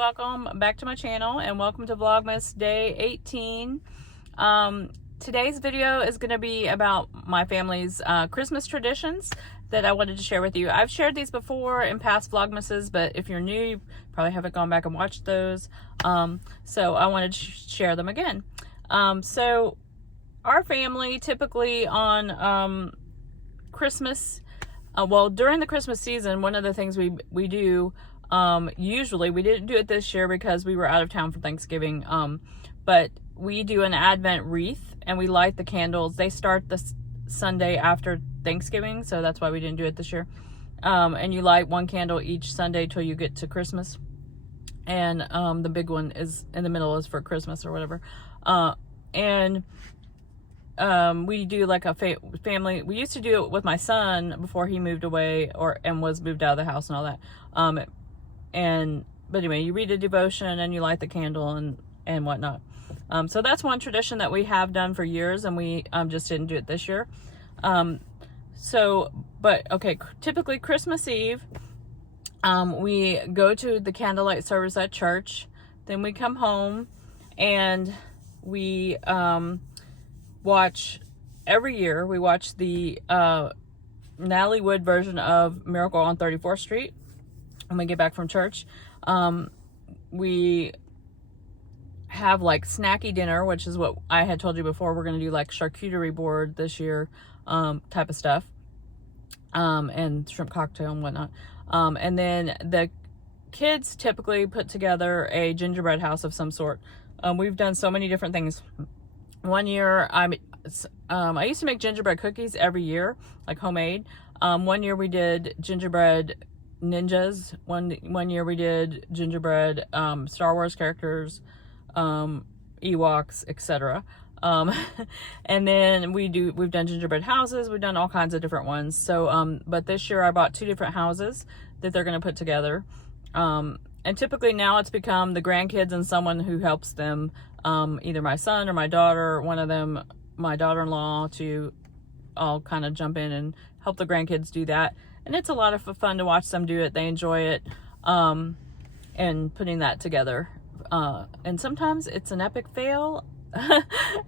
welcome back to my channel and welcome to Vlogmas day 18. Today's video is going to be about my family's Christmas traditions that I wanted to share with you. I've shared these before in past Vlogmases, but if you're new, you probably haven't gone back and watched those. So I wanted to share them again. So our family typically on Christmas, during the Christmas season, one of the things we do, usually, we didn't do it this year because we were out of town for Thanksgiving, but we do an Advent wreath and we light the candles. They start the Sunday after Thanksgiving, so that's why we didn't do it this year. And you light one candle each Sunday till you get to Christmas. And the big one is in the middle is for Christmas or whatever. We do like a family. We used to do it with my son before he moved away and was moved out of the house and all that. But anyway, you read a devotion and you light the candle and whatnot. So that's one tradition that we have done for years, and we just didn't do it this year. Typically Christmas Eve, we go to the candlelight service at church. Then we come home and we watch, every year we watch the Natalie Wood version of Miracle on 34th Street when we get back from church. We have like snacky dinner, which is what I had told you before. We're going to do like charcuterie board this year, type of stuff, and shrimp cocktail and whatnot. And then the kids typically put together a gingerbread house of some sort. We've done so many different things. One year, I used to make gingerbread cookies every year, like homemade. One year we did gingerbread ninjas. One year we did gingerbread Star Wars characters, Ewoks, etc. And then we've done gingerbread houses. We've done all kinds of different ones. So, but this year I bought 2 different houses that they're going to put together. And typically now it's become the grandkids and someone who helps them, either my son or my daughter, one of them, my daughter-in-law, to all kind of jump in and help the grandkids do that. And it's a lot of fun to watch them do it. They enjoy it, and putting that together. And sometimes it's an epic fail,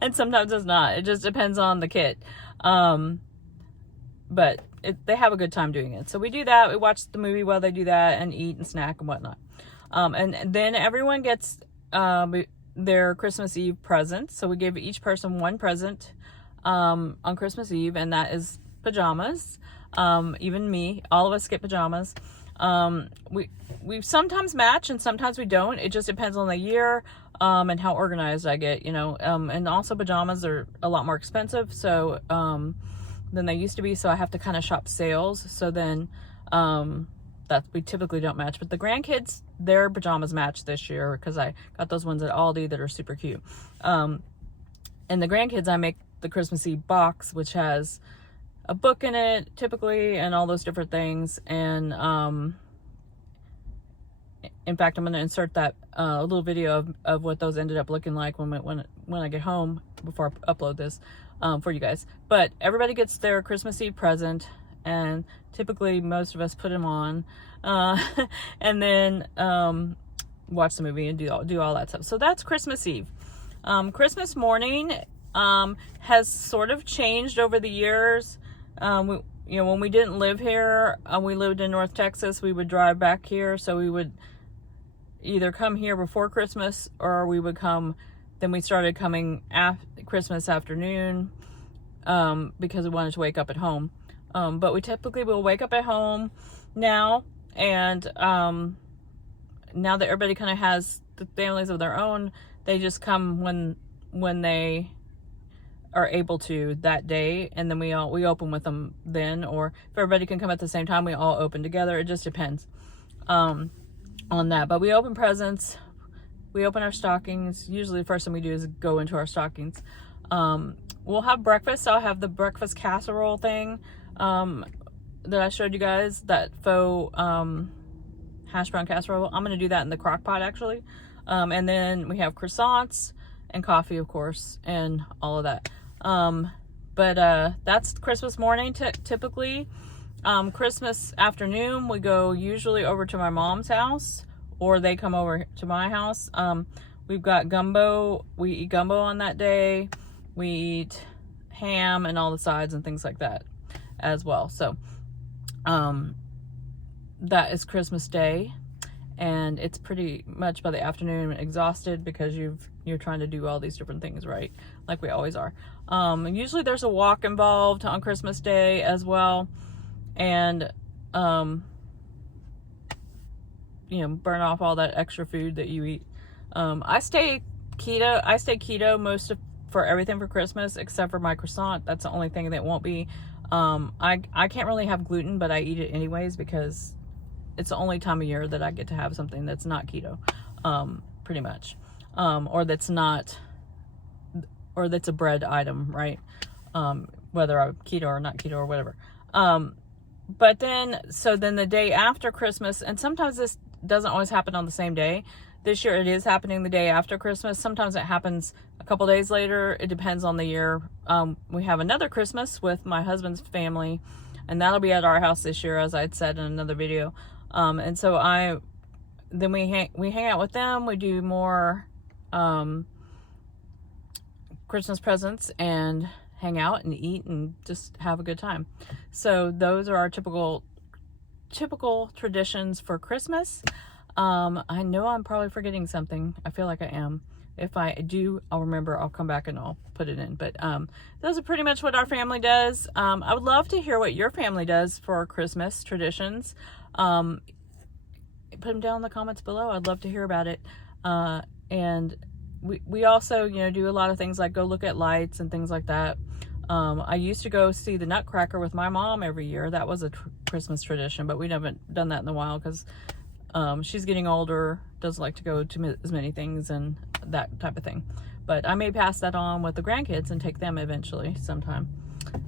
and sometimes it's not. It just depends on the kit. But they have a good time doing it. So we do that. We watch the movie while they do that and eat and snack and whatnot. And then everyone gets their Christmas Eve present. So we give each person one present on Christmas Eve, and that is pajamas. Even me, all of us get pajamas. We sometimes match and sometimes we don't. It just depends on the year and how organized I get, and also pajamas are a lot more expensive so than they used to be, so I have to kind of shop sales. So then that we typically don't match. But the grandkids, their pajamas match this year because I got those ones at Aldi that are super cute. And the grandkids, I make the Christmas Eve box, which has a book in it typically and all those different things. And in fact, I'm going to insert that a little video of what those ended up looking like when I get home before I upload this for you guys. But everybody gets their Christmas Eve present, and typically most of us put them on and then watch the movie and do all that stuff. So that's Christmas Eve. Christmas morning has sort of changed over the years. When we didn't live here, we lived in North Texas, we would drive back here. So we would either come here before Christmas or we would come, then we started coming after Christmas afternoon, because we wanted to wake up at home. But we typically will wake up at home now. And, now that everybody kind of has the families of their own, they just come when they are able to that day, and then we open with them then, or if everybody can come at the same time, we all open together. It just depends on that. But we open presents, we open our stockings. Usually the first thing we do is go into our stockings. We'll have breakfast. I'll have the breakfast casserole thing that I showed you guys, that faux hash brown casserole. I'm going to do that in the crock pot actually. And then we have croissants and coffee, of course, and all of that. But that's Christmas morning typically. Christmas afternoon, we go usually over to my mom's house or they come over to my house. We've got gumbo. We eat gumbo on that day. We eat ham and all the sides and things like that as well. So that is Christmas Day, and it's pretty much by the afternoon exhausted because you're trying to do all these different things, right? Like we always are. Usually there's a walk involved on Christmas Day as well, and you know, burn off all that extra food that you eat. I stay keto for everything for Christmas except for my croissant. That's the only thing that won't be. I can't really have gluten, but I eat it anyways because it's the only time of year that I get to have something that's not keto, pretty much, or that's a bread item, right? Whether I'm keto or not keto or whatever. But then the day after Christmas, and sometimes this doesn't always happen on the same day. This year it is happening the day after Christmas. Sometimes it happens a couple days later. It depends on the year. We have another Christmas with my husband's family, and that'll be at our house this year, as I'd said in another video. And so we hang out with them. We do more Christmas presents and hang out and eat and just have a good time. So those are our typical traditions for Christmas. I know I'm probably forgetting something. I feel like I am. If I do, I'll remember. I'll come back and I'll put it in. But those are pretty much what our family does. I would love to hear what your family does for Christmas traditions. Put them down in the comments below. I'd love to hear about it. And we also, you know, do a lot of things like go look at lights and things like that. I used to go see the Nutcracker with my mom every year. That was a Christmas tradition, but we haven't done that in a while because she's getting older, doesn't like to go to as many things and that type of thing. But I may pass that on with the grandkids and take them eventually sometime.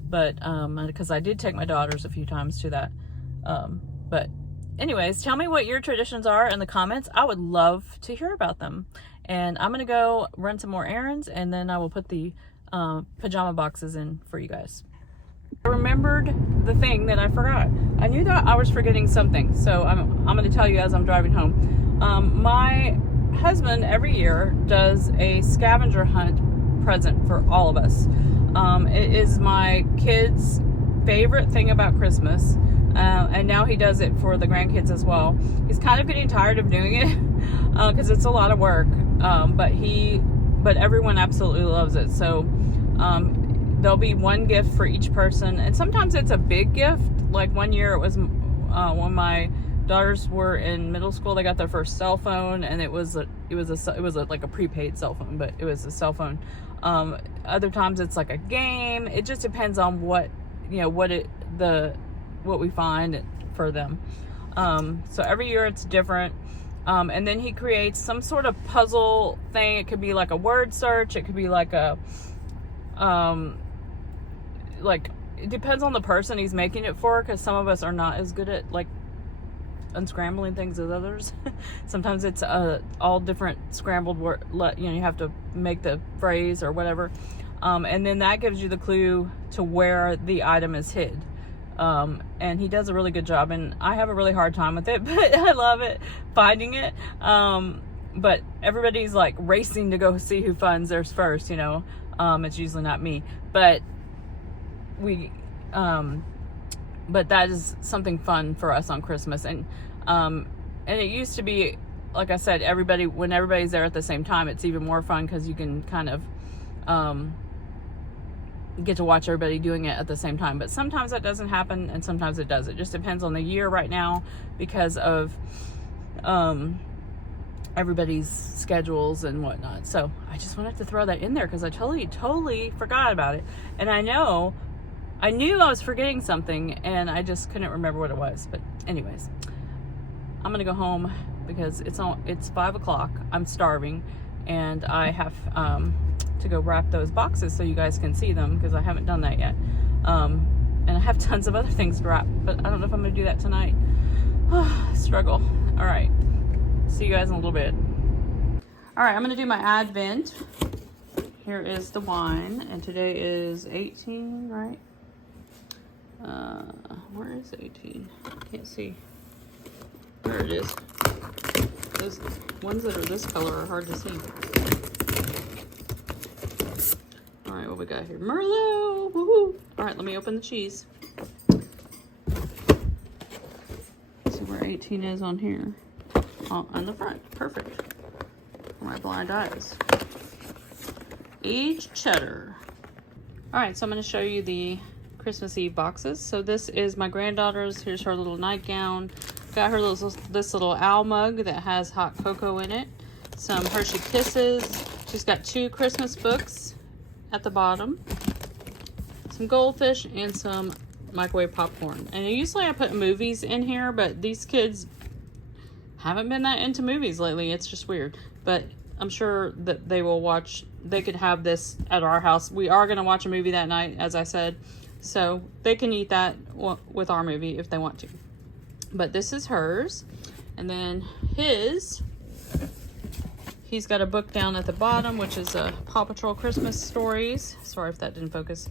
But because I did take my daughters a few times to that. But anyways, tell me what your traditions are in the comments. I would love to hear about them. And I'm gonna go run some more errands, and then I will put the pajama boxes in for you guys. I remembered the thing that I forgot. I knew that I was forgetting something, so I'm going to tell you as I'm driving home. My husband every year does a scavenger hunt present for all of us. It is my kids' favorite thing about Christmas, and now he does it for the grandkids as well. He's kind of getting tired of doing it because it's a lot of work, but everyone absolutely loves it. So there'll be one gift for each person, and sometimes it's a big gift. Like one year it was when my daughters were in middle school, they got their first cell phone, and it was like a prepaid cell phone, but it was a cell phone. Other times it's like a game. It just depends on what we find for them. So every year it's different. And then he creates some sort of puzzle thing. It could be like a word search. It could be like a it depends on the person he's making it for, because some of us are not as good at like unscrambling things as others. Sometimes it's all different scrambled word, you have to make the phrase or whatever, and then that gives you the clue to where the item is hid. And he does a really good job, and I have a really hard time with it, but I love it, finding it. But everybody's like racing to go see who finds theirs first, it's usually not me, but but that is something fun for us on Christmas. And it used to be, like I said, when everybody's there at the same time, it's even more fun because you can kind of get to watch everybody doing it at the same time. But sometimes that doesn't happen, and sometimes it does. It just depends on the year right now because of everybody's schedules and whatnot. So I just wanted to throw that in there because I totally forgot about it. And I knew I was forgetting something, and I just couldn't remember what it was. But anyways, I'm gonna go home because it's 5 o'clock. I'm starving, and I have to go wrap those boxes so you guys can see them because I haven't done that yet. And I have tons of other things to wrap, but I don't know if I'm gonna do that tonight. Struggle. All right, see you guys in a little bit. All right, I'm gonna do my Advent. Here is the wine, and today is 18, right? Where is 18? Can't see. There it is. Those ones that are this color are hard to see. All right, what we got here? Merlot! Woohoo! All right, let me open the cheese. See where 18 is on here. Oh, on the front. Perfect. For my blind eyes. Aged cheddar. All right, so I'm going to show you the Christmas Eve boxes. So this is my granddaughter's. Here's her little nightgown. Got her this little owl mug that has hot cocoa in it. Some Hershey Kisses. She's got 2 Christmas books at the bottom. Some goldfish and some microwave popcorn. And usually I put movies in here, but these kids haven't been that into movies lately. It's just weird. But I'm sure that they will watch. They could have this at our house. We are going to watch a movie that night, as I said. So they can eat that with our movie if they want to. But this is hers. And then he's got a book down at the bottom, which is Paw Patrol Christmas Stories. Sorry if that didn't focus.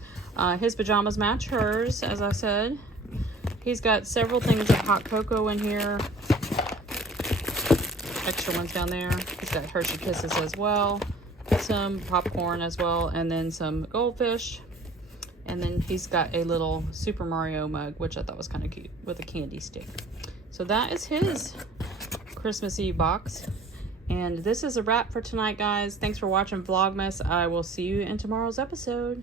His pajamas match hers, as I said. He's got several things of hot cocoa in here. Extra ones down there. He's got Hershey Kisses as well. Some popcorn as well. And then some goldfish. And then he's got a little Super Mario mug, which I thought was kind of cute, with a candy stick. So that is his Christmas Eve box. And this is a wrap for tonight, guys. Thanks for watching Vlogmas. I will see you in tomorrow's episode.